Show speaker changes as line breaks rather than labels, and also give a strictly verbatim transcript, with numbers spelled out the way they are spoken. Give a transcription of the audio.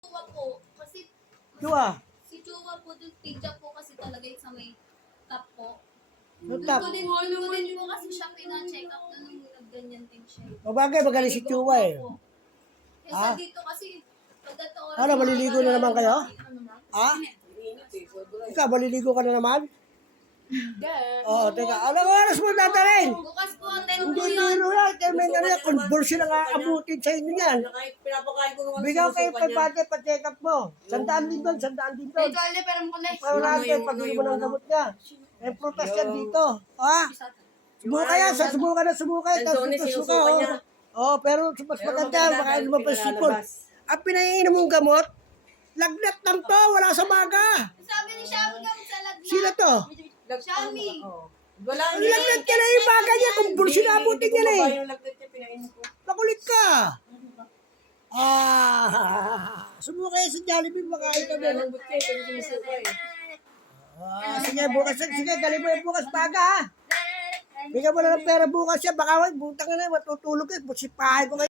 Chua po, kasi
Chua.
si Chua po, yung pizza po kasi talaga yung sa may top po.
Yung
Doon
top.
ko din, doon ko din po kasi siya pina-check up na nung nagganyan din siya.
O bagay, magaling si Chua eh.
Eh
Ah?
sa dito kasi, pagdato oras.
Ano, maliligo na naman kayo? Ha? Ikaw, maliligo ka na naman? Oo, teka. Anong oras mo dadalhin?
Bukas po, ten po
Hindi
yun.
biro yan. Kaya may ano yan, convulsion ang aabutin sa inyo yan.
Pinapakain ko naman
Bigyan kayo
sinusukan niya.
pa pa-check up mo. Sandaan din doon, sandaan din
May
doon.
tuwalde, pero mo na.
Para natin, pag-uli mo ng gamot niya. May prutas yan dito. Ha? Subukan yan, sa subukan na subukan. Tapos
Anthony,
ito suka,
sinusukan niya.
oh. Oh, pero mas
Pero
maganda,
maganda,
baka
dahil
lumabas
hindi
sipon.
nalalabas.
Ang pinaiinom mong gamot, lagnat lang to, wala sa maga.
Sabi ni Shami gamit sa lagna.
Sino to?
Shami.
Wala
Ang lagnat ka na yung baga niya, kung bulsin na abutin niya na eh.
Yung lagnat niya, pinain ko.
Makulit ka. Ah, subukan yan sa Jollibee, makain ka din.
Nalambot ka eh, pero sinusuka eh.
Ah, sige, bukas, sige, galing mo yung bukas baga ha. Bigyan mo na ng pera bukas yan, baka butang na na, matutulog ka, sipahin ko kayo.